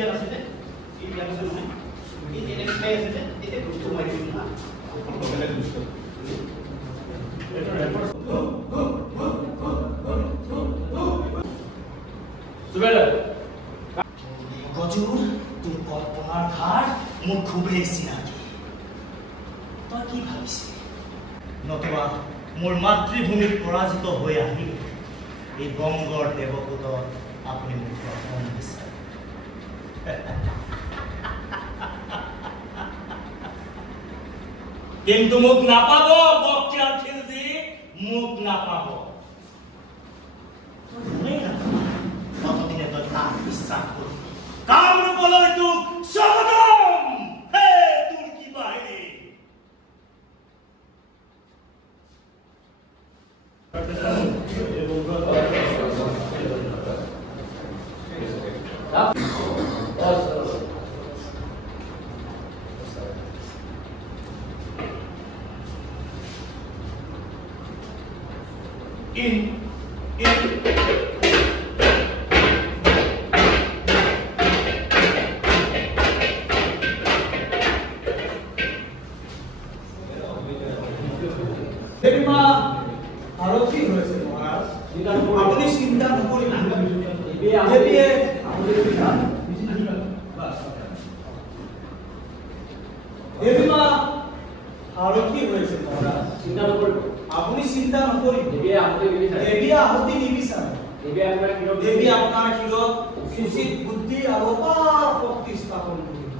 দিয়া আছে যে এই দিয়া আছে নহয় এই তেনেকৈ আছে যে এতিয়া বস্তু মাৰি দিম না বেলেগ বস্তু এটা ৰেকৰ্ড সুবেলা গজুর তোর কল্পনার ঘাট মুখ খুবই চিনাকি তই কি ভাবিছে নতুবা মোর মাতৃভূমিত পরাজিত হয়ে আহি এই বঙ্গর দেবপুত আপনি মোক গ্রহণ বিচারে কিন্তু মোক নাপাব বক্তিয়ার খিলজি মোক নাপাব কতদিনে তই তাক বিশ্বাস করবি কামরূপলৈ তোক স্বাগতম হে তুর্কি বাহিনী আপনি চিন্তা নকরি আপনি চিন্তা নকরি দেবী আহতি নিবিচাৰে দেবী আপনাৰ শিৰত সুচিত বুদ্ধি আৰু অপাৰ শক্তি স্থাপন কৰিব